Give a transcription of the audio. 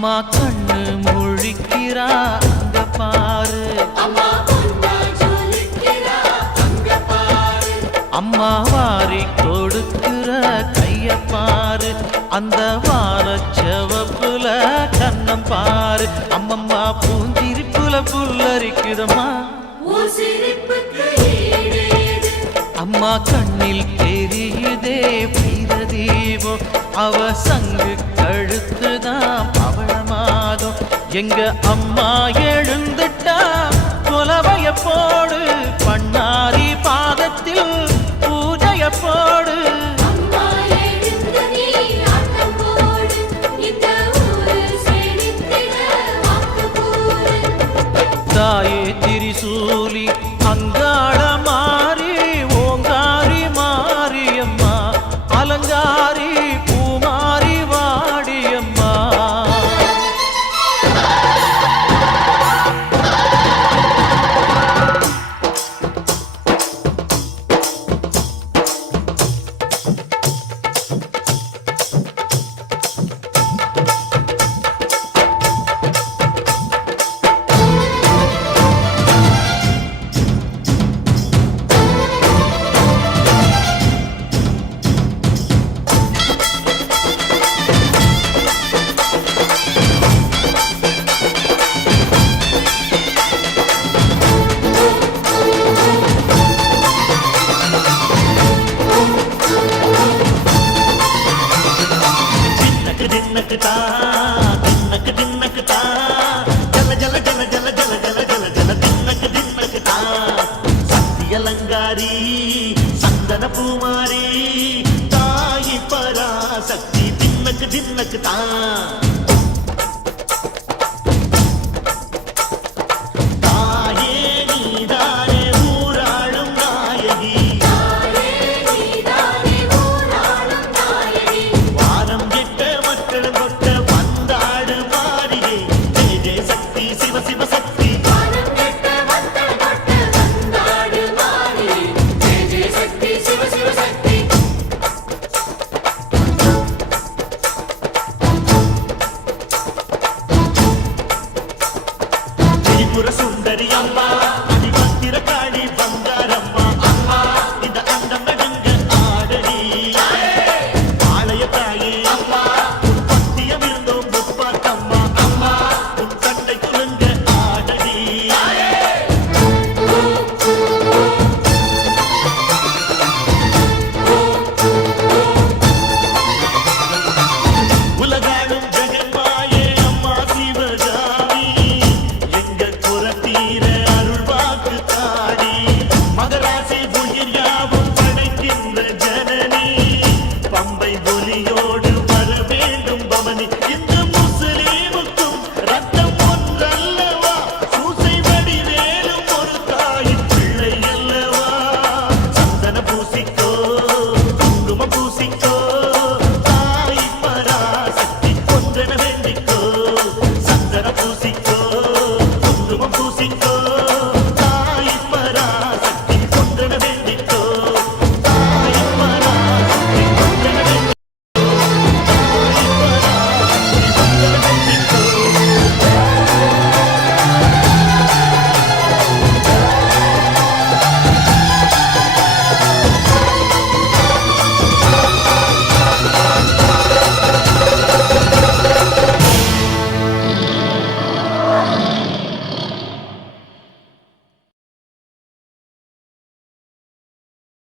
அம்மா கண்ணு முழிக்கிறா அங்க பாரு, அம்மா வாரி கொடுக்கிற கைய பாரு, அந்த வாரச்சவப்புல கண்ணம் பாரு. அம்மம்மா பூஞ்சிரிப்புல புல்லரிக்குதம்மா, அம்மா கண்ணில் தெரியுதே வீரதீபம், அவ சங்கு கழுத்துதான் பவளமாகும். எங்க அம்மா எழுந்துட்டா கொலவைய போடு, பண்ணாரி பாதத்தில் பூஜைய போடு. தாயே திரிசூலி அங்காள மாறி ஓங்காரி மாரியம்மா, அலங்காரி பூமாரி வாடியம்மா. அலங்காரி சந்தன பூமாரி தாயி பராசக்தி தின்னக்கு தின்னக்கு தான். சுந்தரி அம்மா அதிபத்திர காளி பங்காரம்மா, அம்மா இந்த அண்டம் நடுங்க ஆடடி ஆலய தாயே, அம்மா உன் பத்தியம் இருந்தோம் முப்பாத்தம்மா, அம்மா உன் கண்டை குலுங்க ஆடடி. உலகாடும் ஜெகன்மாயே அம்மா சிவகாமி, பம்பை ஒலியோடு வர வேண்டும் பவனி. இந்த முஸ்லீமுக்கும் ரத்தம் ஒன்றல்லவா, சூசை வடிவேலும் ஒரு தாயின் பிள்ளை அல்லவா. சந்தன பூசிக்கோ குங்குமம் பூசிக்கோ, தாய் பராசக்தி ஒன்றென வேண்டிக்கோ. சந்தன பூசிக்கோ